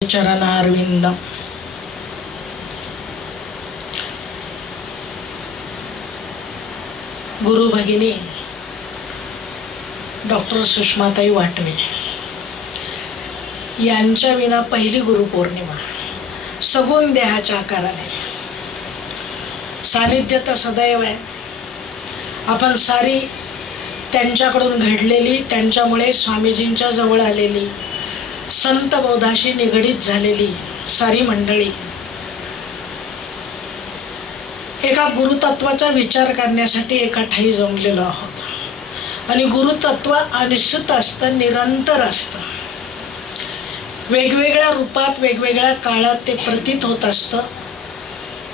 चरणारविंद गुरु भगिनी डॉक्टर सुषमाताई वाटवे यांच्या विना पहिली गुरुपौर्णिमा सगुण देहाच्या आकाराने सानिध्य तर सदैव आहे. आपण सारी त्यांच्याकडून घडलेली, त्यांच्यामुळे स्वामीजींच्या जवळ आलेली, संत बोधाशी निगडीत झालेली सारी मंडळी एका गुरुतत्वाचा विचार करण्यासाठी एका ठाई जमलेलो आहोत. आणि गुरुतत्व अनिश्चित असतं, निरंतर असतं. वेगवेगळ्या रूपात वेगवेगळ्या काळात ते प्रतीत होत असतं.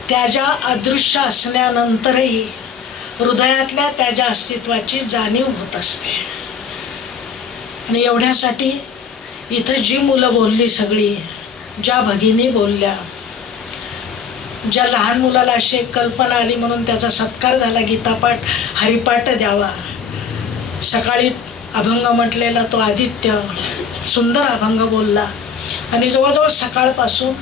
त्याच्या अदृश्य असण्यानंतरही हृदयातल्या त्याच्या अस्तित्वाची जाणीव होत असते. आणि एवढ्यासाठी इथं जी मुलं बोलली सगळी, ज्या भगिनी बोलल्या, ज्या लहान मुलाला अशी एक कल्पना आली म्हणून त्याचा सत्कार झाला, गीतापाठ हरिपाठ द्यावा. सकाळी अभंग म्हटलेला तो आदित्य सुंदर अभंग बोलला. आणि जवळजवळ सकाळपासून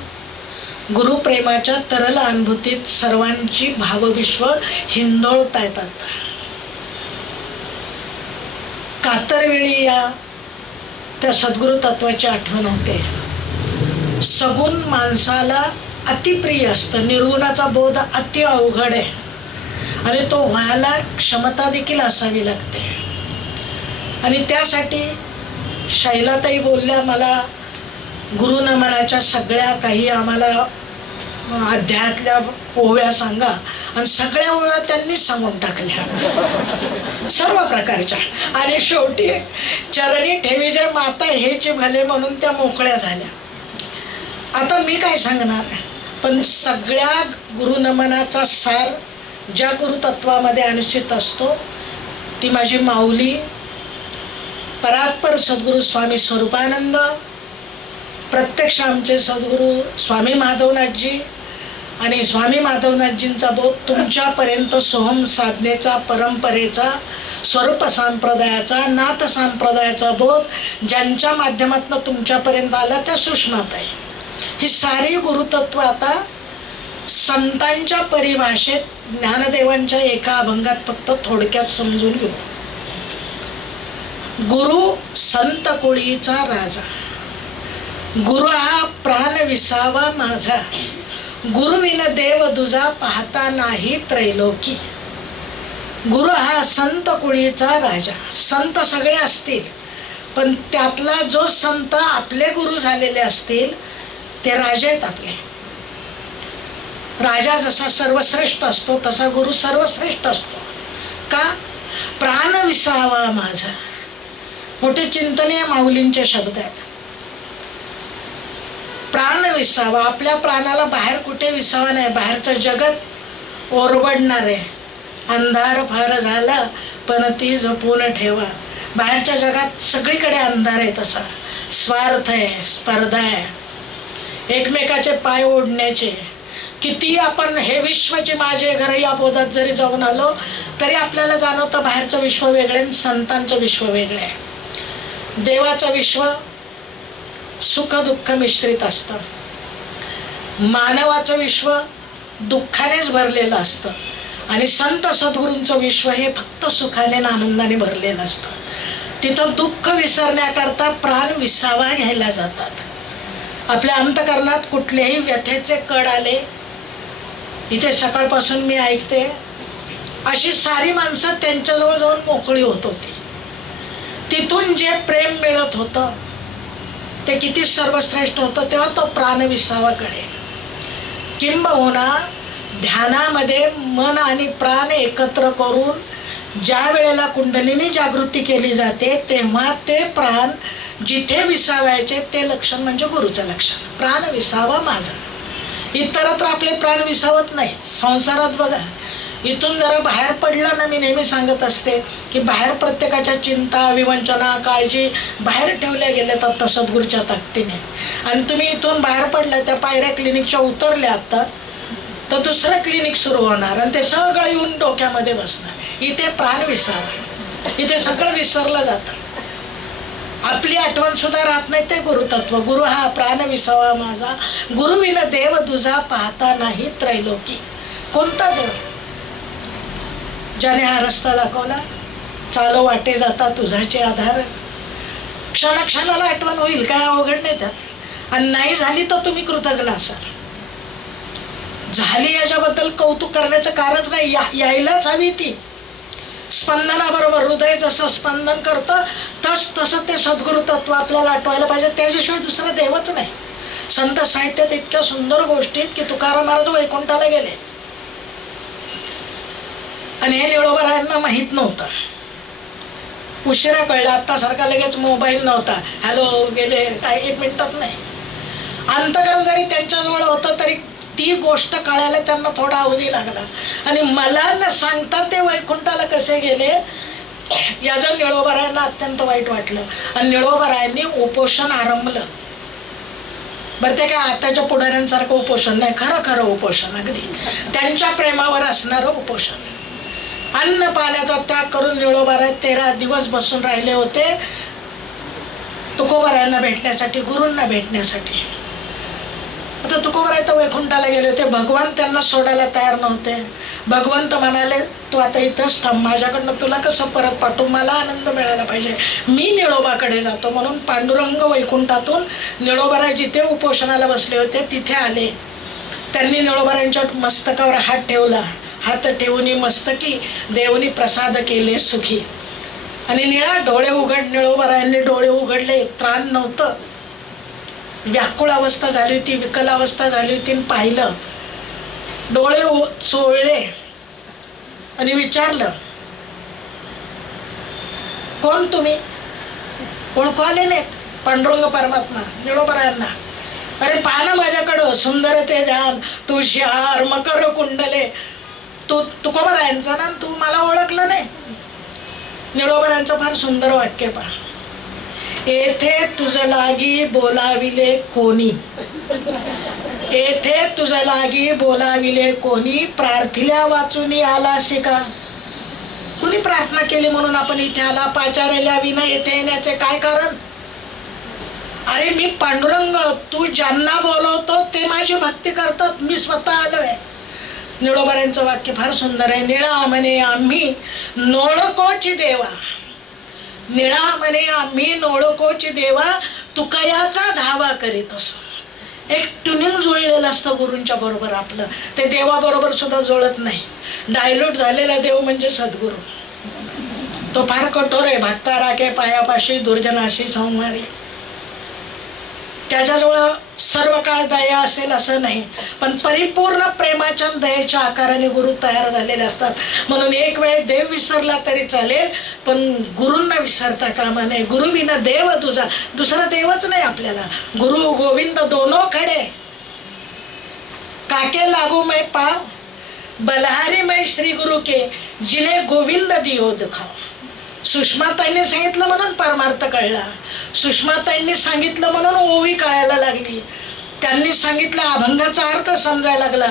गुरुप्रेमाच्या तरल अनुभूतीत सर्वांची भावविश्व हिंदोळता येतात. कातरवेळी या त्या सद्गुरु तत्वाची आठवण होते. सगुण माणसाला अतिप्रिय असतं, निर्गुणाचा बोध अति अवघड आहे आणि तो व्हायला क्षमता देखील असावी लागते. आणि त्यासाठी शैलाताई बोलल्या, मला गुरुनमनाच्या सगळ्या काही आम्हाला अध्यायातल्या ओव्या सांगा. आणि सगळ्या ओव्या त्यांनीच सांगून टाकल्या सर्व प्रकारच्या. आणि शेवटी चरणी ठेवी जे माता हेच भले म्हणून त्या मोकळ्या झाल्या. आता मी काय सांगणार, पण सगळ्या गुरुनमनाचा सार ज्या गुरुतत्वामध्ये अनुष्ठित असतो ती माझी माऊली परात्पर सद्गुरू स्वामी स्वरूपानंद, प्रत्यक्ष आमचे सद्गुरू स्वामी माधवनाथजी. आणि स्वामी माधवनाथजींचा बोध तुमच्यापर्यंत सोहम साधनेचा, परंपरेचा, स्वरूप संप्रदायाचा, नाथ संप्रदायाचा बोध ज्यांच्या माध्यमातून तुमच्यापर्यंत आला त्या सुषमाताई. ही सारी गुरुतत्व आता संतांच्या परिभाषेत ज्ञानदेवांच्या एका अभंगात फक्त थोडक्यात समजून घेऊ. गुरु संत कोळीचा राजा, गुरु हा प्राण विसावा माझा, गुरुविन देव दुजा पाहता नाही त्रैलोकी. गुरु हा संत कुळीचा राजा. संत सगळे असतील पण त्यातला जो संत आपले गुरु झालेले असतील ते राजा आहेत आपले. राजा जसा सर्वश्रेष्ठ असतो तसा गुरु सर्वश्रेष्ठ असतो. का? प्राण विसावा माझा. मोठे चिंतनीय माऊलींचे शब्द आहेत. प्राण विसावा, आपल्या प्राणाला बाहेर कुठे विसावा नाही. बाहेरचं जगत ओरबडणार आहे. अंधार फार झाला पण ती जपून ठेवा. बाहेरच्या जगात सगळीकडे अंधार आहे. तसा स्वार्थ आहे, स्पर्धा आहे, एकमेकाचे पाय ओढण्याचे. किती आपण हे विश्वचे माझे घर या बोधात जरी जाऊन आलो तरी आपल्याला जाणवतं बाहेरचं विश्व वेगळे आणि संतांचं विश्व वेगळे आहे. देवाचं विश्व सुख दुःख मिश्रित असतं. मानवाचं विश्व दुःखानेच भरलेलं असतं. आणि संत सद्गुरूंचं विश्व हे फक्त सुखाने आणि आनंदाने भरलेलं असतं. तिथं दुःख विसरण्याकरता प्राण विसावा घ्यायला जातात. आपल्या अंतकरणात कुठलेही व्यथेचे कड आले, इथे सकाळपासून मी ऐकते अशी सारी माणसं त्यांच्याजवळ जाऊन मोकळी होत होती. तिथून जे प्रेम मिळत होतं ते किती सर्वश्रेष्ठ होतं. तेव्हा तो प्राण विसावाकडे किंबहुना ध्यानामध्ये मन आणि प्राण एकत्र करून ज्या वेळेला कुंडलिनी जागृती केली जाते तेव्हा ते प्राण जिथे विसावायचे ते लक्षण म्हणजे गुरुचं लक्षण. प्राण विसावा माझा. इतरत्र आपले प्राण विसावत नाहीत. संसारात बघा, इथून जरा बाहेर पडलं ना, मी नेहमी सांगत असते की बाहेर प्रत्येकाच्या चिंता, विवंचना, काळजी बाहेर ठेवल्या गेल्या तर सद्गुरूच्या ताकदीने. आणि तुम्ही इथून बाहेर पडला, त्या पायऱ्या क्लिनिकच्या उतरल्या आता तर दुसरं क्लिनिक सुरू होणार आणि ते सगळं येऊन डोक्यामध्ये बसणार. इथे प्राण विसावा, इथे सगळं विसरलं जातं. आपली आठवण सुद्धा राहत नाही ते गुरुतत्व. गुरु हा प्राण विसावा माझा, गुरुविन देव तुझा पाहता नाही त्रैलोकी. कोणता देव? ज्याने हा रस्ता दाखवला, चालो वाटे जाता तुझाचे आधार. क्षणाक्षणाला आठवण होईल, काय अवघड नाही त्यात. आणि नाही झाली तर तुम्ही कृतज्ञ असाल. झाली याच्याबद्दल कौतुक करण्याचं कारणच नाही, यायलाच हवी ती. स्पंदनाबरोबर हृदय जसं स्पंदन करतं तसं ते सद्गुरु तत्व आपल्याला आठवायला पाहिजे. त्याच्याशिवाय दुसरं देवच नाही. संत साहित्यात इतक्या सुंदर गोष्टी आहेत की तुकाराम महाराज वैकुंठाला गेले आणि हे निळोबारायांना माहीत नव्हतं. उशिरा कळलं. आता सारखा लगेच मोबाईल नव्हता, हॅलो गेले काय 1 मिनिटात नाही. अंतकरण जरी त्यांच्याजवळ होतं तरी ती गोष्ट कळायला त्यांना थोडा अवधी लागला. आणि मला न सांगता ते वैकुंठाला कसे गेले याचं निळोबारायांना अत्यंत वाईट वाटलं. आणि निळोबारायांनी उपोषण आरंभलं. बरं ते काय आताच्या पुढाऱ्यांसारखं उपोषण नाही, खरं खरं उपोषण, अगदी त्यांच्या प्रेमावर असणारं उपोषण. अन्न पाण्याचा त्याग करून निळोबाराय 13 दिवस बसून राहिले होते तुकोबारायांना भेटण्यासाठी, गुरूंना भेटण्यासाठी. आता तुकोबाराय तर वैकुंठाला गेले होते. भगवान त्यांना सोडायला तयार नव्हते. भगवंत म्हणाले तू आता इथंच थांब, माझ्याकडनं तुला कसं परत पाठवू, मला आनंद मिळायला पाहिजे, मी निळोबाकडे जातो. म्हणून पांडुरंग वैकुंठातून निळोबाराय जिथे उपोषणाला बसले होते तिथे आले. त्यांनी निळोबारायांच्या मस्तकावर हात ठेवला. हात ठेवून मस्तकी देवनी प्रसाद केले सुखी. आणि निळा डोळे उघड, निळोबारायांनी डोळे उघडले. त्राण नव्हतं, व्याकुळ अवस्था झाली होती, विकल अवस्था झाली होती. पाहिलं, डोळे चोळले आणि विचारलं कोण तुम्ही? ओळखू आले नाहीत. पांडुरंग परमात्मा निळोबारायांना. अरे पाहा माझ्याकडं, सुंदर ते ध्यान, तुषार मकर कुंडले. तू तुकोबारायांचा ना, तू मला ओळखलं नाही. निळोबारायांचं फार सुंदर वाक्य पहा. येथे तुझ लागी बोलाविले कोणी, येथे तुझ लागी बोलाविले कोणी, प्रार्थिल्या वाचून आलासी का? कुणी प्रार्थना केली म्हणून आपण इथे आला? पाचारल्या विना येथे येण्याचे काय कारण? अरे मी पांडुरंग, तू ज्यांना बोलवतो ते माझी भक्ती करतात, मी स्वतः आलोय. निळोबारायांचं वाक्य फार सुंदर आहे. निळा म्हणे आम्ही नोळकोची देवा, निळा म्हणे आम्ही नोळकोची देवा, तुकयाचा धावा करीत असो. एक ट्युनिंग जुळलेलं असतं गुरूंच्या बरोबर आपलं, ते देवाबरोबर सुद्धा जुळत नाही. डायल्यूट झालेला देव म्हणजे सद्गुरू. तो फार कठोर आहे. भक्ता राखे पायापाशी, दुर्जनाशी संहारी. त्याच्याजवळ सर्व काळ दया असेल असं नाही, पण परिपूर्ण प्रेमाच्या दयेच्या आकाराने गुरु तयार झालेले असतात. म्हणून एक वेळ देव विसरला तरी चालेल, पण गुरूंना विसरता कामा नये. गुरु विना देव तुझा, दुसरा देवच नाही आपल्याला. गुरु गोविंद दोनो खडे, काके लागू मै पाव, बलहारी मै श्री गुरु के, जिने गोविंद दियो दिखाव. सुषमाताईंनी सांगितलं म्हणून परमार्थ कळला. सुषमाताईंनी सांगितलं म्हणून ओवी कळायला लागली. त्यांनी सांगितलं अभंगाचा अर्थ समजायला लागला.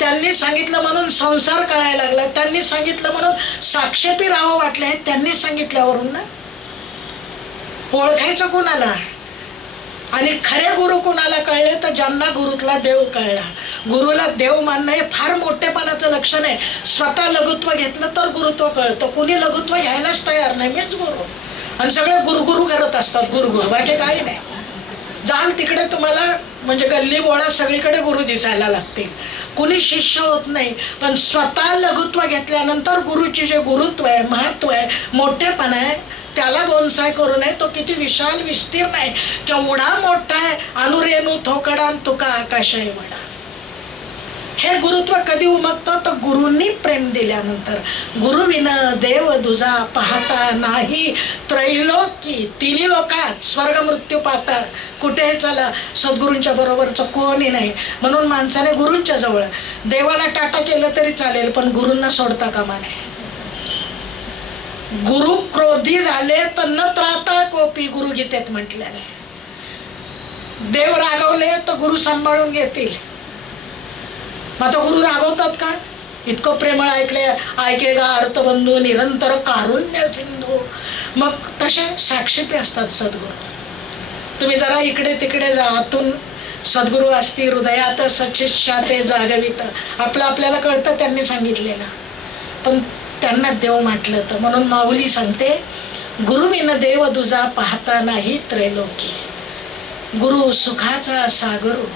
त्यांनी सांगितलं म्हणून संसार कळायला लागला. त्यांनी सांगितलं म्हणून साक्षेपी राहावं वाटलं. हे त्यांनी सांगितल्यावरून ना. ओळखायचं कोणाला? आणि खरे गुरु कोणाला कळले तर ज्यांना गुरुतला देव कळला. गुरुला देव मानणं हे फार मोठेपणाचं लक्षण आहे. स्वतः लघुत्व घेतलं तर गुरुत्व कळतं. कुणी लघुत्व घ्यायलाच तयार नाही, मीच गुरु. आणि सगळे गुरुगुरु करत असतात, गुरुगुरु, बाकी काही नाही. जाल तिकडे तुम्हाला म्हणजे गल्ली बोळा सगळीकडे गुरु दिसायला लागतील. कुणी शिष्य होत नाही. पण स्वतः लघुत्व घेतल्यानंतर गुरुची जे गुरुत्व आहे, महत्व आहे, मोठेपणा आहे, त्याला बोनसाय करू नये. तो किती विशाल विस्तीर्ण आहे, केवढा मोठा आहे. अनुरेणू थोकडा तुका आकाश आहे वडा. हे गुरुत्व कधी उमगतं तर गुरूंनी प्रेम दिल्यानंतर. गुरु विन देव दुजा पाहता नाही त्रैलोकी. तिन्ही लोकात स्वर्ग मृत्यू पाताळ कुठेही चला, सद्गुरूंच्या बरोबरचं कोणी नाही. म्हणून माणसाने गुरूंच्या जवळ, देवाला टाटा केलं तरी चालेल पण गुरूंना सोडता कामा नये. गुरु क्रोधी झाले तर न त्राता कोपी, गुरु गीतेत म्हटलेलं आहे. देव रागवले तर गुरु सांभाळून घेतील. मग तो गुरु रागवतात का? इतकं प्रेमळ ऐकेगा अर्थबंधू निरंतर कारुण्य सिंधू. मग तसे साक्षीपी असतात सद्गुरू. तुम्ही जरा इकडे तिकडे जा, आतून सद्गुरू असती हृदयात सचिष्या ते जागवित. आपल्याला कळतं त्यांनी सांगितलेलं, पण त्यांना देव म्हटलं तर. म्हणून माऊली सांगते, गुरुविन देव दुजा पाहता नाही त्रैलोकी. गुरु सुखाचा सागरू.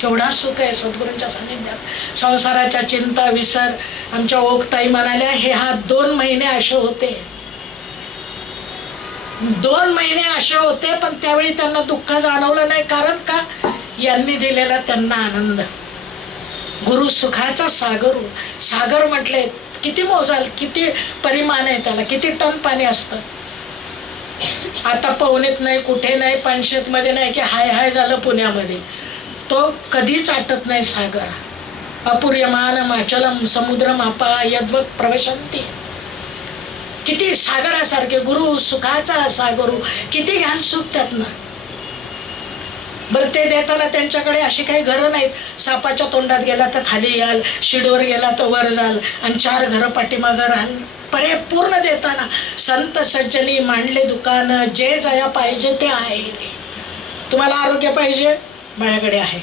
केवढा सुख आहे सद्गुरूंच्या सानिध्यात. संसाराच्या चिंता विसर. आमच्या ओकताई म्हणाल्या, हे 2 महिने असे होते, 2 महिने असे होते, पण त्यावेळी त्यांना दुःख जाणवलं नाही. कारण का? यांनी दिलेला त्यांना आनंद. गुरु सुखाचा सागरू. सागर म्हटले, किती मोजाल, किती परिमाण आहे त्याला, किती टन पाणी असतं. आता पवनेत नाही, कुठे नाही, पानशेत मध्ये नाही की हाय हाय झालं पुण्यामध्ये. तो कधीच आटत नाही सागर. अपूर्यमान माचलम समुद्र मापा यद्वत प्रवशंती. किती सागरासारखे गुरु सुखाचा सागरू. किती घ्याल सुख त्यातनं. बरं, ते देताना त्यांच्याकडे अशी काही घरं नाहीत. सापाच्या तोंडात गेला तर खाली याल, शिडवर गेला तर वर जाल, आणि 4 घरं पाठीमागं राहाल. परिपूर्ण देताना संत सज्जनी मांडले दुकान. जे जया पाहिजे ते आहे रे. तुम्हाला आरोग्य पाहिजे, माझ्याकडे आहे.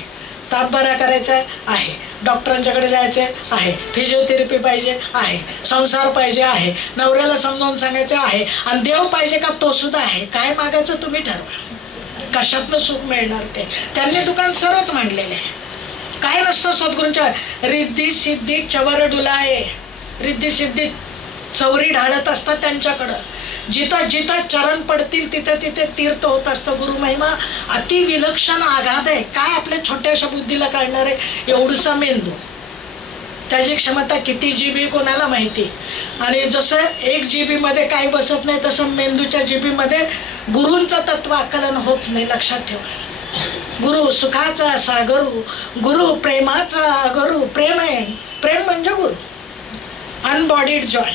ताप बरा करायचा आहे, डॉक्टरांच्याकडे जायचे आहे. फिजिओथेरपी पाहिजे आहे, संसार पाहिजे आहे, नवऱ्याला समजावून सांगायचं आहे, आणि देव पाहिजे का तो सुद्धा आहे. काय मागायचं तुम्ही ठरवा. कशातनं सुख मिळणार ते. त्यांनी दुकान सर्वच मांडलेले आहे. काय नसतं सद्गुरूंच्या. रिद्धी सिद्धी चवर डुलाये. रिद्धी सिद्धी चौरी ढाळत असतात त्यांच्याकडं. जिथं जिथं चरण पडतील तिथे तिथे तीर्थ होत असतं. गुरुमहिमा अति विलक्षण आघात आहे. काय आपल्या छोट्याशा बुद्धीला कळणार आहे. एवढूसा मेंदू, त्याची क्षमता किती GB कोणाला माहिती. आणि जसं 1 GB मध्ये काही बसत नाही, तसं मेंदूच्या GB मध्ये गुरूंचं तत्व आकलन होत नाही. लक्षात ठेवा. गुरु सुखाचा सागरू. गुरु प्रेमाचा गुरु. प्रेम आहे. प्रेम म्हणजे गुरु. Unbodied Joy.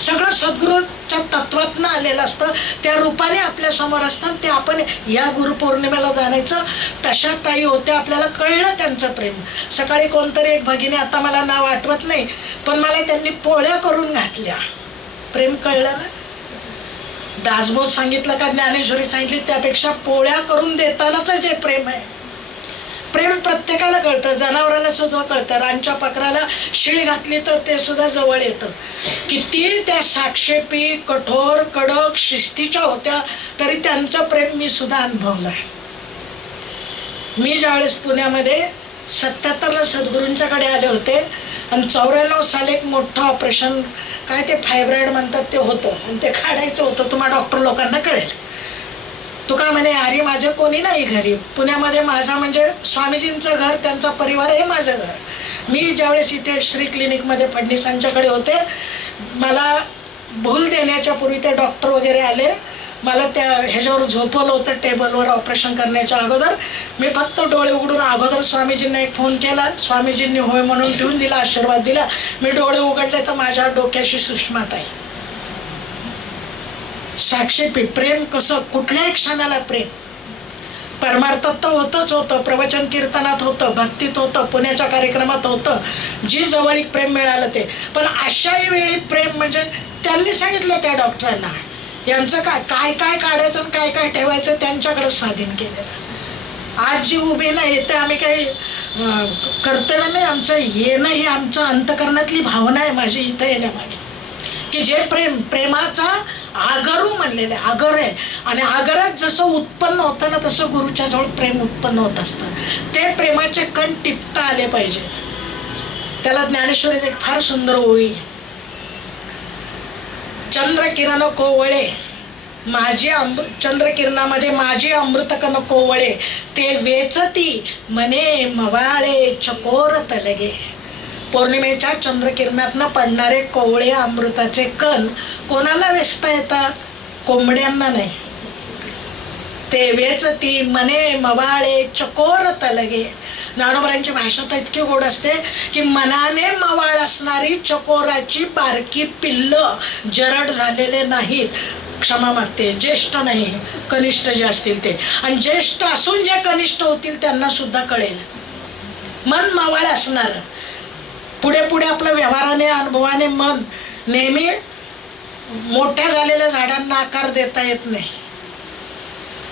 सगळं सद्गुरूच्या तत्वातनं आलेलं असतं. त्या रूपाने आपल्या समोर असतात. ते आपण या गुरुपौर्णिमेला जाणायचं. तशा ताई होत्या. आपल्याला कळलं त्यांचं प्रेम. सकाळी कोणतरी एक भगिनी, आता मला नाव आठवत नाही, पण मला त्यांनी पोळ्या करून घातल्या. प्रेम कळलं ना. दासबोध सांगितलं का ज्ञानेश्वरी सांगितली, त्यापेक्षा पोळ्या करून देतानाच जे प्रेम आहे. प्रेम प्रत्येकाला कळतं. जनावराला सुद्धा कळतं. रानच्या पाखराला शिळ घातली तर ते सुद्धा जवळ येतं. किती त्या साक्षेपी कठोर कडक शिस्तीच्या होत्या, तरी त्यांचं प्रेम मी सुद्धा अनुभवलं आहे. मी ज्यावेळेस पुण्यामध्ये 77ला सद्गुरूंच्याकडे आले होते, आणि 94 साली एक मोठं ऑपरेशन, काय ते फायब्रॉइड म्हणतात ते होतं, आणि ते काढायचं होतं. तुम्हाला डॉक्टर लोकांना कळेल. तू का म्हणे, अरे माझं कोणी नाही घरी. पुण्यामध्ये माझा म्हणजे स्वामीजींचं घर, त्यांचा परिवार हे माझं घर. मी ज्यावेळेस इथे श्री क्लिनिकमध्ये फडणीसांच्याकडे होते, मला भूल देण्याच्या पूर्वी ते डॉक्टर वगैरे आले. मला त्या ह्याच्यावर झोपवलं होतं टेबलवर ऑपरेशन करण्याच्या अगोदर. मी फक्त डोळे उघडून अगोदर स्वामीजींना एक फोन केला. स्वामीजींनी होय म्हणून ठेवून दिला, आशीर्वाद दिला. मी डोळे उघडले तर माझ्या डोक्याशी सुषमाताई. साक्षीपी प्रेम कसं, कुठल्याही क्षणाला प्रेम. परमार्थात तर होतच होतं, प्रवचन कीर्तनात होतं, भक्तीत होतं, पुण्याच्या कार्यक्रमात होतं, जी जवळीक प्रेम मिळालं ते. पण अशाही वेळी प्रेम म्हणजे त्यांनी सांगितलं त्या डॉक्टरांना, यांचं काय काय काढायचं आणि काय काय ठेवायचं त्यांच्याकडे स्वाधीन केलेलं. आज जी उभे नाही येते, आम्ही काही कर्तव्य नाही, आमचं येणं ही आमचं अंतकरणातली भावना आहे माझी इथं येण्यामागे. की जे प्रेमाचा आगरू म्हणलेलं आहे, आगर आहे. आणि आगरात जसं उत्पन्न होतं ना, तसं गुरुच्या जवळ प्रेम उत्पन्न होत असतं. ते प्रेमाचे कण टिपता आले पाहिजे. त्याला ज्ञानेश्वरीत एक फार सुंदर ओळी, चंद्रकिरण कोवळे माझी चंद्रकिरणामध्ये माझी अमृतकन कोवळे, ते वेचती मने मवाळे चकोर तलगे. पौर्णिमेच्या चंद्रकिरणातनं पडणारे कोवळे अमृताचे कण कोणाला वेचता येतात? कोंबड्यांना नाही. ते वेचती मने मवाळे चकोर तलगे. ज्ञानोबरांची भाषा तर इतकी गोड असते की मनाने मवाळ असणारी चकोराची बारकी पिल्ल जरड झालेले नाहीत. क्षमा मागते, ज्येष्ठ नाही, कनिष्ठ जे असतील ते. आणि ज्येष्ठ असून जे कनिष्ठ होतील त्यांना सुद्धा कळेल. मन मावळ असणार पुढे पुढे आपलं व्यवहाराने अनुभवाने मन नेहमी मोठ्या झालेल्या झाडांना आकार देता येत नाही,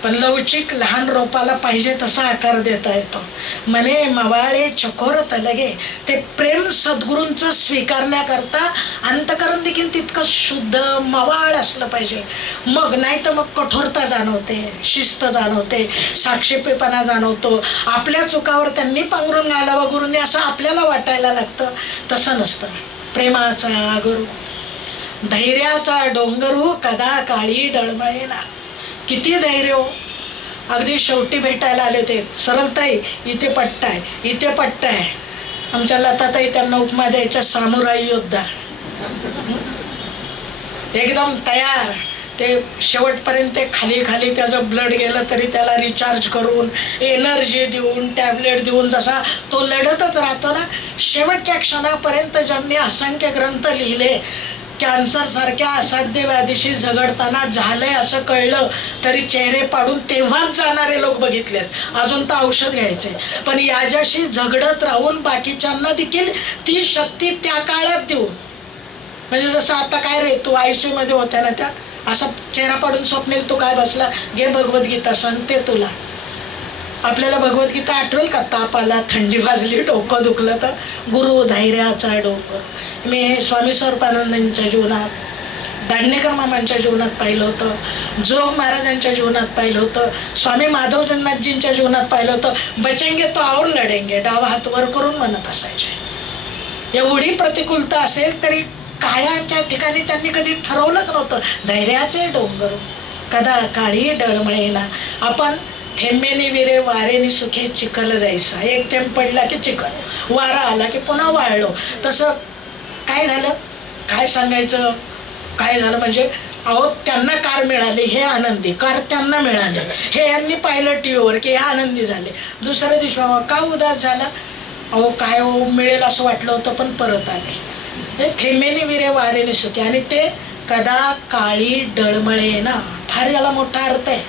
पण लवचिक लहान रोपाला पाहिजे तसा आकार देता येतो. मने मवाळे चकोर तलगे, ते प्रेम सद्गुरूंचं स्वीकारण्याकरता अंतकरण देखील तितकं शुद्ध मवाळ असलं पाहिजे. मग नाही तर मग कठोरता जाणवते, शिस्त जाणवते, साक्षेपेपणा जाणवतो. आपल्या चुकावर त्यांनी पांघरून घालावं गुरूंनी असं आपल्याला वाटायला लागतं. तसं नसतं. प्रेमाचा गुरु, धैर्याचा डोंगरू, कदा काळी डळमळेना. किती धैर्य हो. अगदी शेवटी भेटायला आले ते, सरलताई इथे पट्टा आहे, इथे पट्टा आहे. आमच्या लताताई त्यांना उपमा द्यायच्या सामुराई योद्धा, एकदम तयार. ते शेवटपर्यंत ते खाली खाली त्याचं ब्लड गेलं तरी त्याला रिचार्ज करून एनर्जी देऊन टॅबलेट देऊन जसा तो लढतच राहतो ना, शेवटच्या क्षणापर्यंत ज्यांनी असंख्य ग्रंथ लिहिले, कॅन्सर सारख्या असाध्य व्याधीशी झगडताना झालंय असं कळलं तरी चेहरे पाडून तेव्हाच जाणारे लोक बघितलेत. अजून तर औषध घ्यायचे, पण याच्याशी झगडत राहून बाकीच्यांना देखील ती शक्ती त्या काळात देऊन, म्हणजे जसं आता काय रे तू ICU मध्ये होत्या ना, त्या असा चेहरा पाडून स्वप्नील तू काय बसला, घे भगवद्गीता सांगते तुला. आपल्याला भगवद्गीता आठवेल का? ताप आला, थंडी वाजली, डोकं दुखलं तर गुरु धैर्याचा डोंगर. मी हे स्वामी स्वरूपानंदांच्या जीवनात, दांडेकर मामांच्या जीवनात पाहिलं होतं, जोग महाराजांच्या जीवनात पाहिलं होतं, स्वामी माधवनाथजींच्या जीवनात पाहिलं होतं. बचेंगे तो और लढेंगे, डावा हात वर करून म्हणत असायचे. एवढी प्रतिकूलता असेल तरी कायाच्या ठिकाणी त्यांनी कधी ठरवलंच नव्हतं. धैर्याचे डोंगर कदा काळी डळमळेना. आपण थेंबेने विरे वारेने सुखे चिखल जायचा, एक थेंब पडला की चिखल, वारा आला की पुन्हा वाळलो. तसं काय झालं, काय सांगायचं, काय झालं म्हणजे अहो त्यांना कार मिळाली हे आनंदी, कार त्यांना मिळाले हे यांनी पाहिलं टीव्हीवर की हे आनंदी झाले. दुसऱ्या दिवशी का उदास झाला, अहो काय हो मिळेल असं वाटलं होतं पण परत आले. हे थेंबेने विरे वारेने सुखे, आणि ते कदा काळी डळमळेना, फार याला मोठा अर्थ आहे.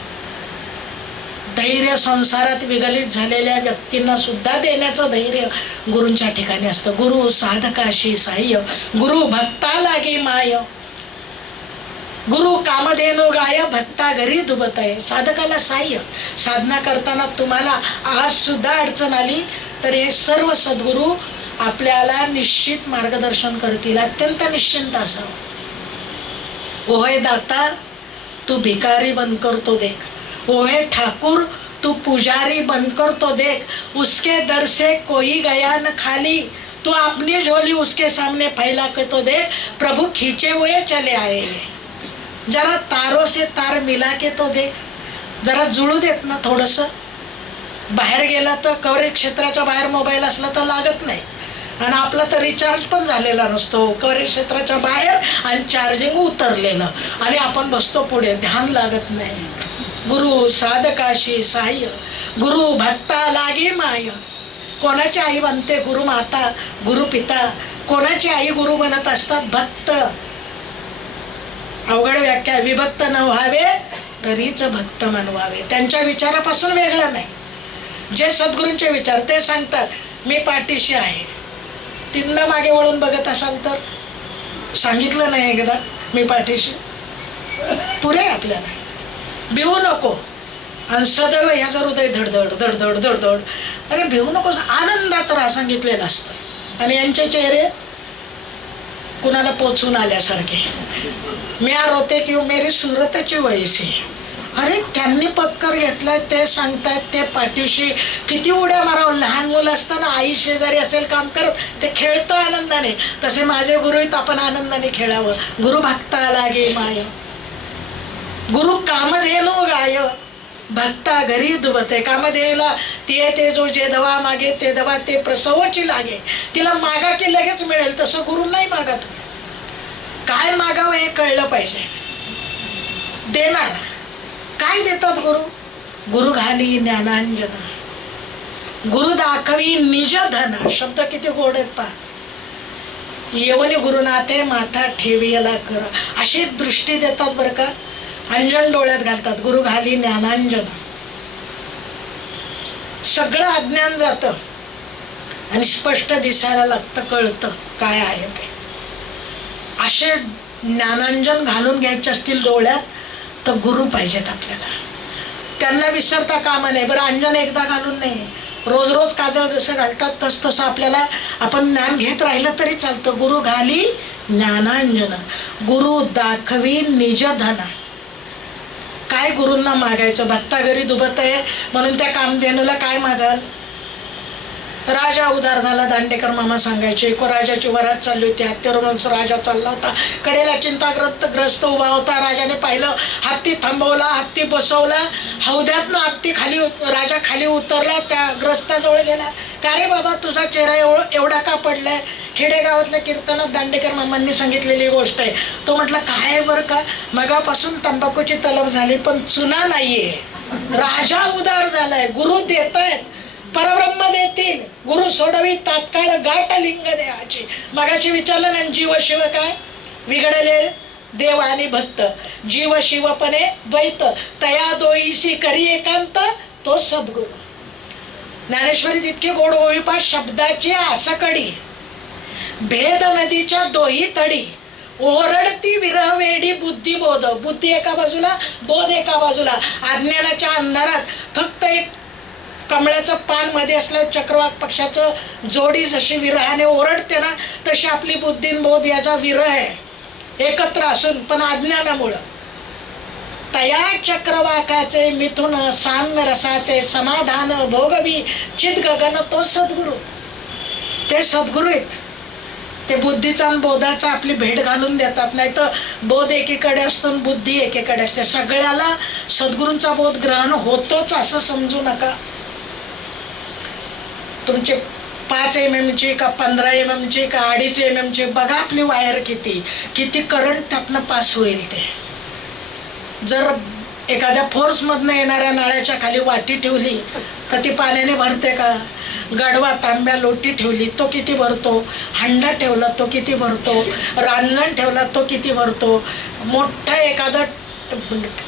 धैर्य संसारात विगलित झालेल्या व्यक्तींना सुद्धा देण्याचं धैर्य गुरूंच्या ठिकाणी असतं. गुरु साधकाशी साह्य, गुरु भक्ता लागे माय, गुरु कामधेनु गाय, भक्ता घरी दुबत आहे. साधकाला साह्य, साधना करताना तुम्हाला आज सुद्धा अडचण आली तर हे सर्व सद्गुरू आपल्याला निश्चित मार्गदर्शन करतील. अत्यंत निश्चिंत असावं. ओहे दाता तू भिकारी बनकर तो देख, ओहे ठाकुर तू पुजारी बनकर तो देख, उसके दर से कोई गया न खाली, तू अपनी झोली उसके सामने फैला के तो देख, प्रभु खींचे हुए चले आए. जरा तारों से तार मिला के तो देख, जरा जुळू देत ना थोडस. बाहेर गेला तर कव्हरेज क्षेत्राच्या बाहेर मोबाईल असला तर लागत नाही, आणि आपला तर रिचार्ज पण झालेला नसतो, कव्हरेज क्षेत्राच्या बाहेर आणि चार्जिंग उतरलेलं, आणि आपण बसतो पुढे, ध्यान लागत नाही. गुरु साधकाशी साह्य, गुरु भक्ता लागे माय. कोणाची आई बनते? गुरु माता, गुरु पिता. कोणाची आई गुरु बनत असतात? भक्त. अवघड व्याख्या, विभक्त न व्हावे तरीच भक्त म्हणवावे. त्यांच्या विचारापासून वेगळं नाही. जे सद्गुरूंचे विचार ते सांगतात मी पाठीशी आहे, तिथनं मागे वळून बघत असाल तर सांगितलं नाही एकदा मी पाठीशी, पुरे आपल्याला. भिवू नको, आणि सदैव ह्याचं हृदय धडधड धडधड धडधड. अरे भिवू नको, आनंदात राहा सांगितलेलं असतं. आणि यांचे चेहरे कुणाला पोचून आल्यासारखे. मी रोते की मेरी सुरतची वयसी. अरे त्यांनी पत्कर घेतलाय ते सांगतायत, ते पाठीशी किती उड्या मारावं. लहान मुलं असताना आई शेजारी असेल काम करत, ते खेळतं आनंदाने. तसे माझे गुरु आहेत, आपण आनंदाने खेळावं. गुरु भक्ता लागे माय, गुरु कामधेनु गाय, भक्ता घरी दुबते. कामधेनुला ती ते जो जे दवा मागे ते दवा ते प्रसवची लागे. तिला मागा की लगेच मिळेल, तसं गुरु नाही मागत. काय मागावं हे कळलं पाहिजे. देणार काय देतात गुरु? गुरु घाली ज्ञानांजन, गुरु दाखवी निज धन. शब्द किती गोड आहेत पहा. येवनी गुरुनाथे माथा ठेवियला कर, अशी दृष्टी देतात बरं का. अंजन डोळ्यात घालतात. गुरु घाली ज्ञानांजन, सगळं अज्ञान जातं. आणि स्पष्ट दिसायला लागतं, कळतं काय आहे ते. असे ज्ञानांजन घालून घ्यायचे असतील डोळ्यात तर गुरु पाहिजेत आपल्याला. त्यांना विसरता कामा नये. बरं, अंजन एकदा घालून नाही, रोज रोज काजळ जसं घालतात तस तसं आपल्याला आपण ज्ञान घेत राहिलं तरी चालतं. गुरु घाली ज्ञानांजन, गुरु दाखवी निज धना. काय गुरूंना मागायचं? भत्ता घरी दुबत आहे म्हणून त्या कामधेनूला काय मागाल? राजा उधार झाला, दांडेकर मामा सांगायचे. को राजाची वरात चालली होती, हत्तीवरून राजा चालला होता. कडेला चिंताग्रस्त उभा होता. राजाने पाहिलं, हत्ती थांबवला, हत्ती बसवला, हौद्यातनं हत्ती खाली, राजा खाली उतरला, त्या ग्रस्ताजवळ गेला. का रे बाबा, तुझा चेहरा एवढा का पडलाय? खेडेगावातल्या कीर्तनात दांडेकर मामांनी सांगितलेली गोष्ट आहे. तो म्हटलं, काय बरं का, मगापासून तंबाखूची तलब झाली पण चुना नाहीये. राजा उदार झालाय, गुरु देतायत, परब्रह्म देतील, गुरु सोडवी तात्काळ गाठ लिंग देहाची. मगाशी विचारलं ना, जीव शिव काय? विघडले देव आणि भक्त, जीव शिवपणे द्वैत, तया दोईसी करी एकांत, तो सद्गुरु. ज्ञानेश्वरीत इतकी गोड ओळीपा, शब्दाची आसकडी, भेद नदीच्या दोही तडी, ओरडती विरह वेडी बुद्धी बोध. बुद्धी एका बाजूला, बोध एका बाजूला. अज्ञानाच्या अंधारात फक्त एक कमळाचं पान मध्ये असलं चक्रवाक पक्षाचं जोडी जशी विरहाने ओरडते ना, तशी आपली बुद्धी बोध याचा विरह आहे एकत्र असून पण अज्ञानामुळं. तया चक्रवाकाचे मिथुन साम्य रसाचे समाधान भोगवी चित गगन, तो सद्गुरु. ते सद्गुरु आहेत. ते बुद्धीचा आणि बोधाचा आपली भेट घालून देतात. नाही तर बोध एकीकडे असतो आणि बुद्धी एकीकडे असते. सगळ्याला सद्गुरूंचा बोध ग्रहण होतोच असं समजू नका. तुमचे 5 mm ची का 15 mm ची का 2.5 mm ची, बघा आपली वायर किती करंट त्यातनं पास होईल. ते जर एखाद्या फोर्स मधनं येणाऱ्या नळ्याच्या खाली वाटी ठेवली तर ती पाण्याने भरते का? गडवा तांब्या लोटी ठेवली तो किती भरतो? हंडा ठेवला तो किती भरतो? रांजण ठेवला तो किती भरतो? मोठं एखादं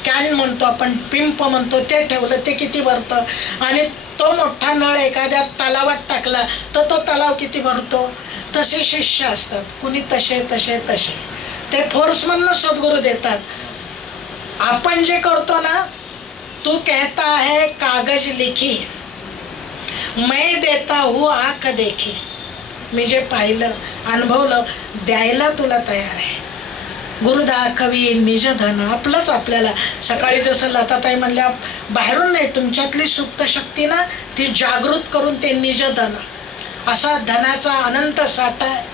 कॅन म्हणतो आपण, पिंप म्हणतो, ते ठेवलं ते किती भरतं? आणि तो मोठा नळ एखाद्या तलावात टाकला तर तो तलाव किती भरतो? तसे शिष्य असतात, कुणी तसे तसे तसे. ते फोर्समधनं सद्गुरू देतात. आपण जे करतो ना, तू कहता है कागज लिखी, मैं देता हूँ आंख देखी. मी जे पाहिलं, अनुभवलं, द्यायला तुला तयार आहे. गुरु दाखवी निज धन. आपलंच आपल्याला. सकाळी जसं लताताई म्हणल्या, बाहेरून नाही, तुमच्यातली सुप्त शक्ती ना, ती जागृत करून ते निज धन, असा धनाचा अनंत साठा आहे.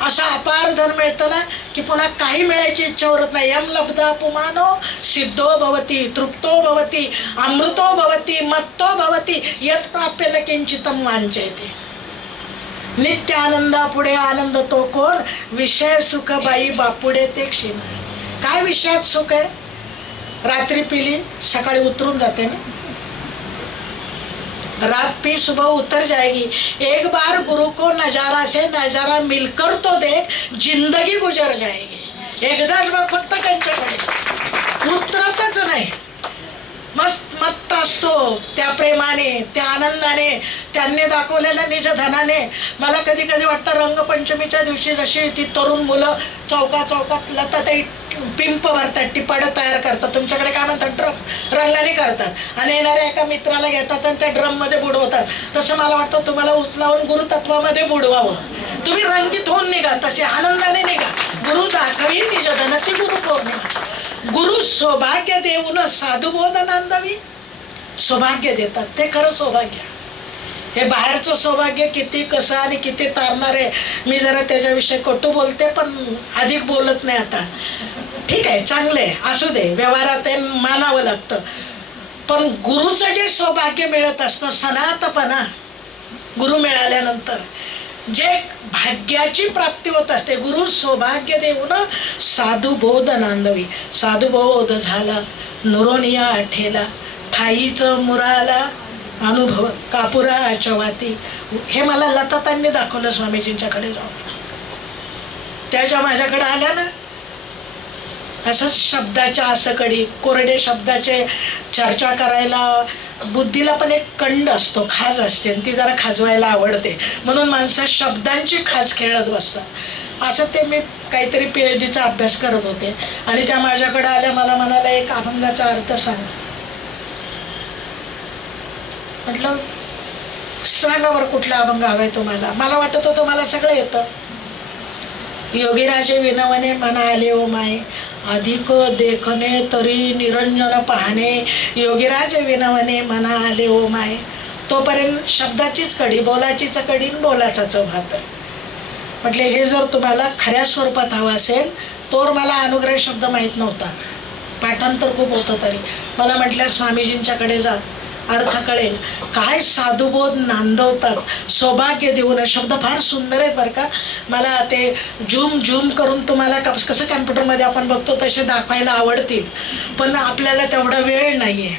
असं अपार धन मिळतं ना की पुन्हा काही मिळायची इच्छा होत नाही. यम लब्धा पुमानो सिद्धो भवती, तृप्तो भवती, अमृतो भवती, मत्तो भवती, यत् प्राप्य न किंचितम वांछेते. नित्य आनंदा पुढे आनंद तो कोण? विषय सुख बाई बापुडे ते क्षीण. काय विषयात सुख आहे? रात्री पिली, सकाळी उतरून जाते ना. रात पी सुबह उतर जाएगी. एक बार गुरु को नजारा से नजारा मिलकर तो देख, जिंदगी गुजर जाएगी. एकदाच बघ फक्त त्यांच्याकडे, उतरतच नाही. मस्त असतो त्या प्रेमाने, त्या आनंदाने, त्यांनी दाखवलेल्या निज धनाने. मला कधी कधी वाटतं, रंगपंचमीच्या दिवशी जशी ती तरुण मुलं चौकात लताताई पिंप भरतात, टिपाडं तयार करतात, तुमच्याकडे काय म्हणतात, ड्रम, रंगाने करतात आणि येणाऱ्या एका मित्राला घेतात आणि त्या ड्रम मध्ये बुडवतात. तसं मला वाटतं तुम्हाला उचलावून गुरुतत्वामध्ये बुडवावं. तुम्ही रंगीत होऊन निघा, तसे आनंदाने निघा. गुरु दाखवी निज धन, ती गुरु पौर्णिमा. गुरु सौभाग्य देऊन साधुबोध नांदवी. सौभाग्य देतात, ते खरं सौभाग्य. हे बाहेरचं सौभाग्य किती कसं आणि किती तारणार आहे. मी जरा त्याच्याविषयी कटू बोलते पण अधिक बोलत नाही आता. ठीक आहे, चांगले असू दे, व्यवहारात मानावं लागतं. पण गुरुचं जे सौभाग्य मिळत असतं, सनातपणा, गुरु मिळाल्यानंतर जे भाग्याची प्राप्ती होत असते. गुरु सौभाग्य देऊन साधुबोध नांदवी. साधुबोध झाला नुरोनिया ठेला, ठाईचं मुराला अनुभव कापुराच्या वाती. हे मला लतातांनी दाखवलं स्वामीजींच्याकडे जाऊन. त्याच्या माझ्याकडे आल्या ना, असं शब्दाच्या आसकडी, कोरडे शब्दाचे चर्चा करायला, बुद्धीला पण एक कंड असतो, खाज असते, आणि ती जरा खाजवायला आवडते, म्हणून माणसं शब्दांची खाज खेळत बसतात. असं ते मी काहीतरी PhD चा अभ्यास करत होते आणि त्या माझ्याकडे आल्या, मला म्हणाला एक अभंगाचा अर्थ सांग. म्हटलं सांगावर कुठला अभंग हवाय तुम्हाला? मला वाटत होतं मला सगळं येतं. योगीराजे विनवणे मना आले ओ माये, अधिक देखणे तरी निरंजन पाहणे. योगीराजे विनवणे मना आले ओ माये. तोपर्यंत शब्दाचीच कडी, बोलाचीच कडी, बोलाचाच भात. म्हटले हे जर तुम्हाला खऱ्या स्वरूपात हवं असेल तर मला अनुग्रह शब्द माहीत नव्हता, पाठांतर खूप होतं तरी. मला म्हटलं स्वामीजींच्याकडे जा, अर्थ कळेल. काय साधुबोध नांदवतात, सौभाग्य देऊन. शब्द फार सुंदर आहेत बरं का. मला ते झूम करून तुम्हाला कसं कॅम्प्युटरमध्ये आपण बघतो तसे दाखवायला आवडतील, पण आपल्याला तेवढा वेळ नाही आहे.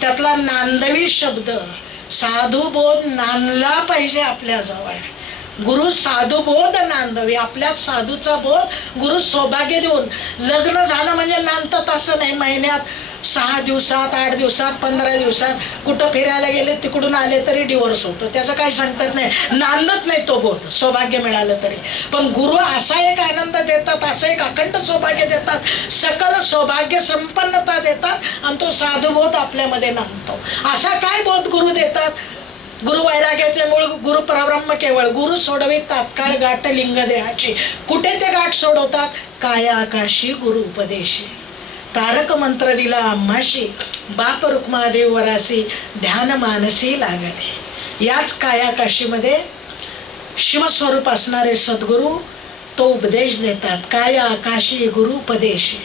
त्यातला नांदवी शब्द, साधुबोध नांदला पाहिजे आपल्याजवळ. गुरु साधुबोध नांदवे, आपल्यात साधूचा बोध गुरु सौभाग्य देऊन. लग्न झालं म्हणजे नांदतात असं नाही. महिन्यात 6 दिवसात, 8 दिवसात, 15 दिवसात कुठं फिरायला गेले, तिकडून आले तरी डिवोर्स होतो, त्याचं काही सांगतात नाही. नांदत नाही तो बोध, सौभाग्य मिळालं तरी. पण गुरु असा एक आनंद देतात, असं एक अखंड सौभाग्य देतात, सकल सौभाग्य संपन्नता देतात, आणि तो साधुबोध आपल्यामध्ये नांदतो. असा काय बोध गुरु देतात? गुरु वैराग्याचे मूळ, गुरु परब्रह्म केवळ. गुरु सोडवी तात्काळ गाठ लिंग देहाची. कुठे ते गाठ सोडवतात? काया आकाशी गुरु उपदेशी. तारक मंत्र दिला आम्हाशी, बाप रुक्मादेव वरासी, ध्यान मानसी लागले. याच कायाकाशीमध्ये शिवस्वरूप असणारे सद्गुरु तो उपदेश देतात. काया आकाशी गुरु उपदेशी.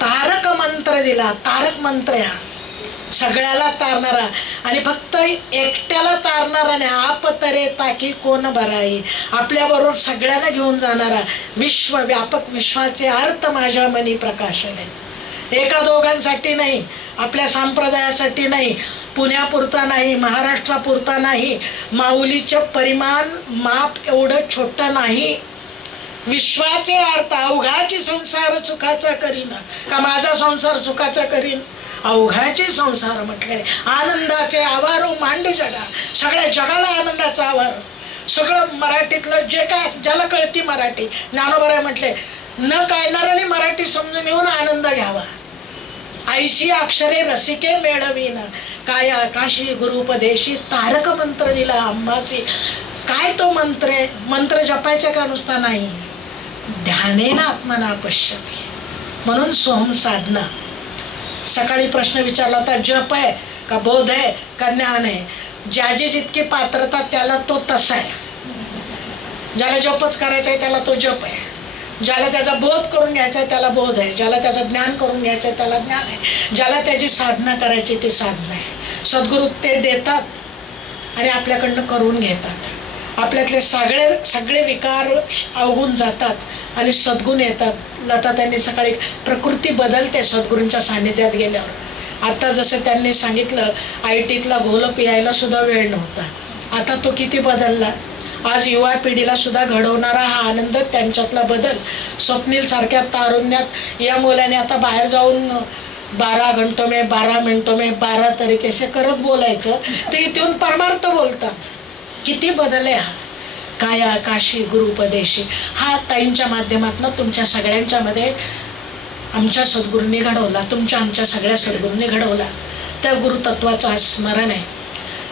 तारक मंत्र दिला. तारक मंत्र हा सगळ्याला तारणारा, आणि फक्त एकट्याला तारणारा नाही. आप तरे ताकी कोण बराई. आपल्याबरोबर सगळ्यांना घेऊन जाणारा, विश्वव्यापक. विश्वाचे अर्थ माझ्या मनी प्रकाशले. एका दोघांसाठी नाही, आपल्या संप्रदायासाठी नाही, पुण्यापुरता नाही, महाराष्ट्रापुरता नाही, माऊलीचे परिमाण माप एवढं छोटं नाही. विश्वाचे अर्थ. अवघाची संसार सुखाचा करीन, का माझा संसार सुखाचा करीन? अवघाचे संसार म्हटले. आनंदाचे आवारो मांडू जगा. सगळ्या जगाला आनंदाचा आवार. सगळं मराठीतलं जे काय, ज्याला कळती मराठी, ज्ञानोबराय म्हटले, न कळणाऱ्याने मराठी समजून येऊन आनंद घ्यावा. ऐशी अक्षरे रसिके मेळवीन, काय आकाशी गुरुपदेशी. तारक मंत्र दिला आम्हासी. काय तो मंत्र आहे? मंत्र जपायचा का नुसता नाही, ध्यानेन आत्मना पश्यति. म्हणून सोहम साधना. सकाळी प्रश्न विचारला होता, जप आहे का बोध आहे का ज्ञान आहे? ज्याची जितकी पात्रता त्याला तो तसा आहे. ज्याला जपच करायचा आहे त्याला तो जप आहे, ज्याला त्याचा बोध करून घ्यायचा आहे त्याला बोध आहे, ज्याला त्याचं ज्ञान करून घ्यायचं आहे त्याला ज्ञान आहे, ज्याला त्याची साधना करायची ती साधना आहे. सद्गुरू ते देतात आणि आपल्याकडनं करून घेतात. आपल्यातले सगळे विकार अवगून जातात आणि सद्गुण येतात. लता त्यांनी सकाळी प्रकृती बदलते सद्गुरूंच्या सानिध्यात गेल्यावर. आता जसं त्यांनी सांगितलं, ITतला घोल पियायला सुद्धा वेळ नव्हता, आता तो किती बदलला. आज युवा पिढीला सुद्धा घडवणारा हा आनंद, त्यांच्यातला बदल. स्वप्नील सारख्या तारुण्यात या मुलाने आता बाहेर जाऊन 12 घंटों में 12 मिनटों में 12 तरीके से करत बोलायचं, ते इथून परमार्थ बोलतात. किती बदल आहे हा. काय आकाशी गुरुपदेशी. हा ताईंच्या माध्यमातून तुमच्या सगळ्यांच्या मध्ये आमच्या सद्गुरूंनी घडवला, तुमच्या आमच्या सगळ्या सद्गुरूंनी घडवला. त्या गुरुतत्वाचं स्मरण आहे.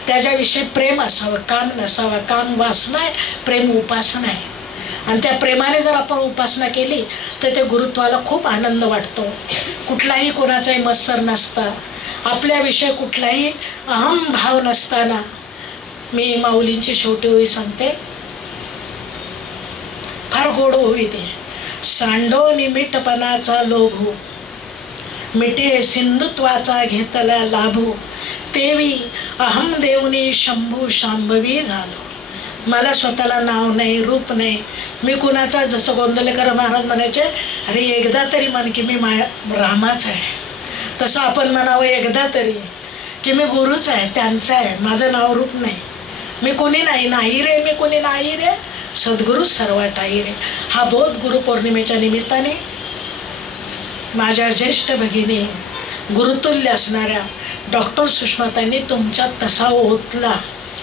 त्याच्याविषयी प्रेम असावं, काम नसावं. काम वासना आहे, प्रेम उपासना आहे. आणि त्या प्रेमाने जर आपण उपासना केली तर त्या गुरुत्वाला खूप आनंद वाटतो. कुठलाही कोणाचाही मत्सर नसता, आपल्याविषयी कुठलाही अहम भाव नसताना. मी माऊलींची शेवटी ओवी सांगते, फार गोड ओवी ते. सांडो निमिटपणाचा लोभू, मिटे सिंधुत्वाचा घेतला लाभू, तेवी अहम देवनी शंभू शांभवी झालो. मला स्वतःला नाव नाही, रूप नाही, मी कुणाचा, जसं गोंदलेकर महाराज म्हणायचे, अरे एकदा तरी म्हण की मी रामाच आहे, तसं आपण म्हणावं एकदा तरी की मी गुरुच आहे, त्यांचा आहे, माझं नाव रूप नाही, मी कोणी नाही, नाही रे मी कोणी नाही रे, सद्गुरू सर्वात आहे रे. हा बोध गुरुपौर्णिमेच्या निमित्ताने माझ्या ज्येष्ठ भगिनी, गुरुतुल्य असणाऱ्या डॉक्टर सुषमाताईंनी तुमच्यात तसा ओतला.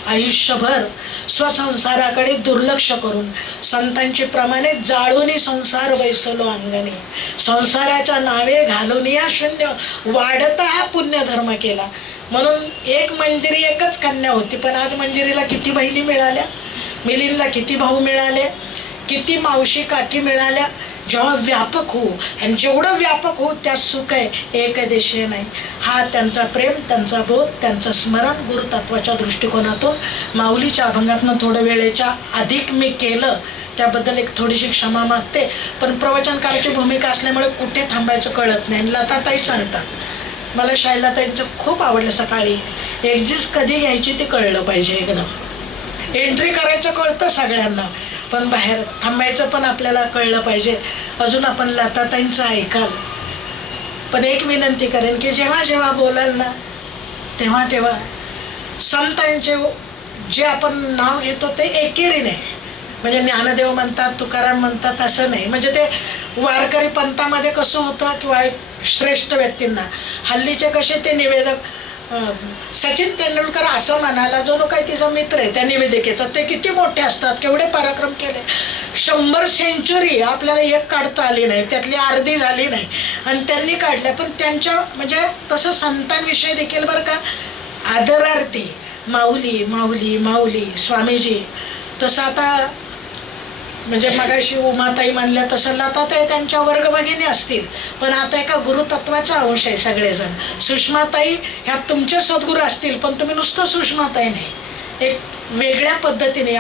आयुष्यभर स्वसंसाराकडे दुर्लक्ष करून संतांची प्रमाणे जाळूनी संसार बैसलो अंगणी, संसाराच्या नावे घालून या शून्य वाढता हा पुण्यधर्म केला. म्हणून एक मंजिरी एकच कन्या होती, पण आज मंजिरीला किती बहिणी मिळाल्या, मिलिंदला किती भाऊ मिळाले, किती मावशी काकी मिळाल्या. जेव्हा व्यापक होऊ, आणि जेवढं व्यापक होऊ त्यात सुख आहे, एकदेशीय नाही. हा त्यांचा प्रेम, त्यांचा बोध, त्यांचं स्मरण गुरुतत्वाच्या दृष्टिकोनातून माऊलीच्या अभंगातनं थोडं वेळेच्या अधिक मी केलं, त्याबद्दल एक थोडीशी क्षमा मागते. पण प्रवचनकाराची भूमिका असल्यामुळे कुठे थांबायचं कळत नाही. लताताई सांगतात, मला शायलाताईंचं खूप आवडलं. सकाळी एक्झिस्ट कधी घ्यायची ते कळलं पाहिजे. एकदम एंट्री करायचं कळतं सगळ्यांना, पण बाहेर थांबायचं पण आपल्याला कळलं पाहिजे. अजून आपण लताताईंचं ऐकाल, पण एक विनंती करेन की जेव्हा जेव्हा बोलाल ना तेव्हा तेव्हा संतांचे जे आपण नाव घेतो ते एकेरीने, म्हणजे ज्ञानदेव म्हणतात, तुकाराम म्हणतात असं नाही. म्हणजे ते वारकरी पंथामध्ये कसं होतं किंवा श्रेष्ठ व्यक्तींना, हल्लीचे कसे ते निवेदक, सचिन तेंडुलकर असं म्हणाला, जो काही तिचा मित्र आहे त्या निवेदिकेचा, ते किती मोठे असतात, केवढे पराक्रम केले. 100 सेंचुरी आपल्याला एक काढता आली नाही, त्यातली अर्धी झाली नाही, आणि त्यांनी काढल्या. पण त्यांच्या म्हणजे तसं संतांविषयी देखील बरं का आदरार्थी माऊली माऊली माऊली स्वामीजी. तसं आता म्हणजे मगाशी उमाताई म्हणल्या तसं लताताई त्यांच्या वर्ग भगिनी असतील, पण आता एका गुरुतत्वाचा अंश आहे सगळेजण. सुषमाताई ह्या तुमचे सद्गुरू असतील, पण तुम्ही नुसतं सुषमाताई नाही, एक वेगळ्या पद्धतीने.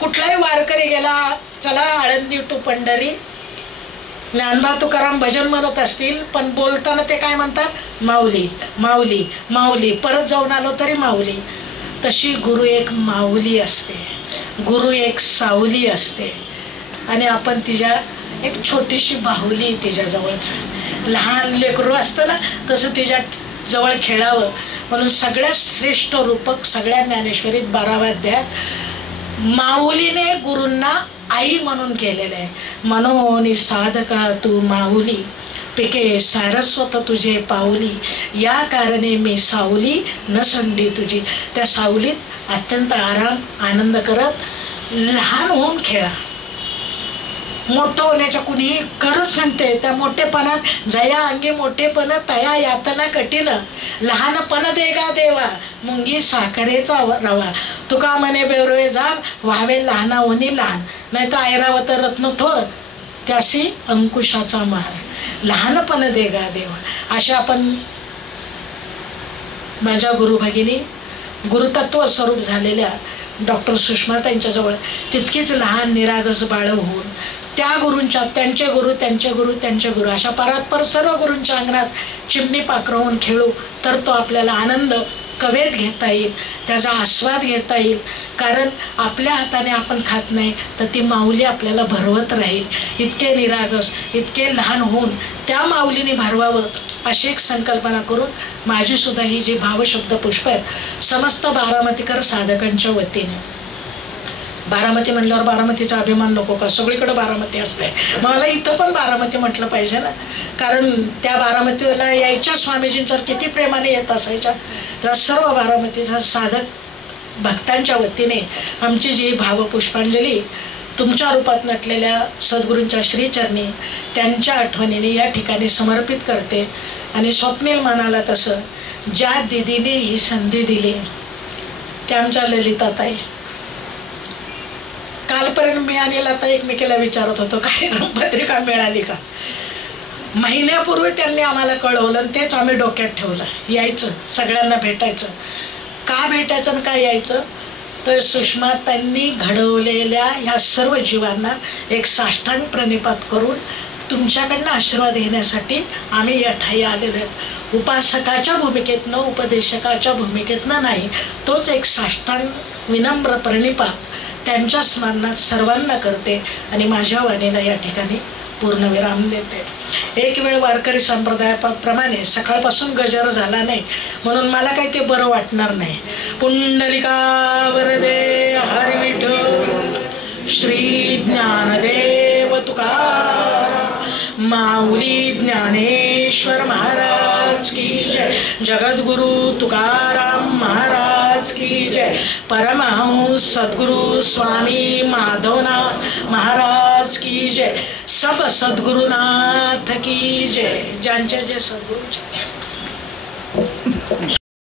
कुठलाही वारकरी गेला, चला आळंदी टू पंढरी, ज्ञानबा तुकाराम भजन म्हणत असतील, पण बोलताना ते काय म्हणतात, माऊली माऊली माऊली. परत जाऊन आलो तरी माऊली. तशी गुरु एक माऊली असते, गुरु एक सावली असते, आणि आपण तिच्या एक छोटीशी बाहुली तिच्याजवळच. लहान लेकरू असतं ना तसं तिच्या जवळ खेळावं. म्हणून सगळ्यात श्रेष्ठ रूपक सगळ्या ज्ञानेश्वरीत 12व्या अध्यायात माऊलीने गुरूंना आई म्हणून केलेलं आहे. मनोनी साधका तू माऊली, पिके सारस्वत तुझे पाऊली, या कारणे मी सावली न संडी तुझी. त्या सावलीत अत्यंत आराम आनंद करत लहान होऊन खेळा. मोठं होण्याच्या कुणीही खरंच सांगते, त्या मोठेपणात जया अंगी मोठेपण तया यातना कठीण, लहानपण देगा देवा मुंगी साखरेचा रवा. तुका म्हणे बेरोळे जाण व्हावे लहाना होणी लहान, नाही तर ऐरावत रत्न थोर त्यासी अंकुशाचा मार. लहानपण देगा देवा. अशा आपण माझ्या गुरु भगिनी गुरुतत्व स्वरूप झालेल्या डॉक्टर सुषमाताईंच्या जवळ तितकीच लहान निरागस बाळ होऊन त्या गुरूंच्या त्यांचे गुरु त्यांचे गुरु त्यांचे गुरु अशा परात्पर सर्व गुरूंच्या अंगणात चिमणी पाखरवून खेळू, तर तो आपल्याला आनंद कवेत घेता येईल, त्याचा आस्वाद घेता येईल. कारण आपल्या हाताने आपण खात नाही, तर ती माऊली आपल्याला भरवत राहील. इतके निरागस इतके लहान होऊन त्या माऊलीने भरवावं अशी एक संकल्पना करून माझी सुद्धा ही जी भावशब्द पुष्प आहेत समस्त बारामतीकर साधकांच्या वतीने. बारामती म्हणल्यावर बारामतीचा अभिमान नको का, सगळीकडे बारामती असते, मला इथं पण बारामती म्हटलं पाहिजे ना. कारण त्या बारामतीला यायच्या स्वामीजींच्यावर किती प्रेमाने येत असायच्या. तेव्हा सर्व बारामतीच्या साधक भक्तांच्या वतीने आमची जी भावपुष्पांजली तुमच्या रूपात नटलेल्या सद्गुरूंच्या श्रीचरणी त्यांच्या आठवणीने या ठिकाणी समर्पित करते. आणि स्वप्नील म्हणाला तसं ज्या दिदीने ही संधी दिली त्या आमच्या ललिताताई. कालपर्यंत मी आणि लता एकमेकीला विचारत होतो काय पत्रिका मिळाली का. महिन्यापूर्वी त्यांनी आम्हाला कळवलं आणि तेच आम्ही डोक्यात ठेवलं, यायचं सगळ्यांना भेटायचं. का भेटायचं आणि काय यायचं, तर सुषमाताईंनी घडवलेल्या ह्या सर्व जीवांना एक साष्टांग प्रणिपात करून तुमच्याकडनं आशीर्वाद घेण्यासाठी आम्ही या ठाई आलेलो आहेत. उपासकाच्या भूमिकेतनं उपदेशकाच्या भूमिकेतनं नाही, तोच एक साष्टांग विनम्र प्रणिपात त्यांच्या स्मरणात सर्वांना करते आणि माझ्या वाणीला या ठिकाणी पूर्णविराम देते. एक वेळ वारकरी संप्रदायाप्रमाणे सकाळपासून गजर झाला नाही म्हणून मला काही ते बरं वाटणार नाही. पुंडलिका वरदे हरी विठ्ठल श्री ज्ञानदेव तुकाराम माऊली ज्ञानेश्वर महाराज महाराज की जय, जगद्गुरु तुकाराम महाराज की जय, परमहंस सद्गुरु स्वामी माधवनाथ महाराज की जय, सब सद्गुरुनाथ की जय. ज्यांचे जे सद्गुरूचे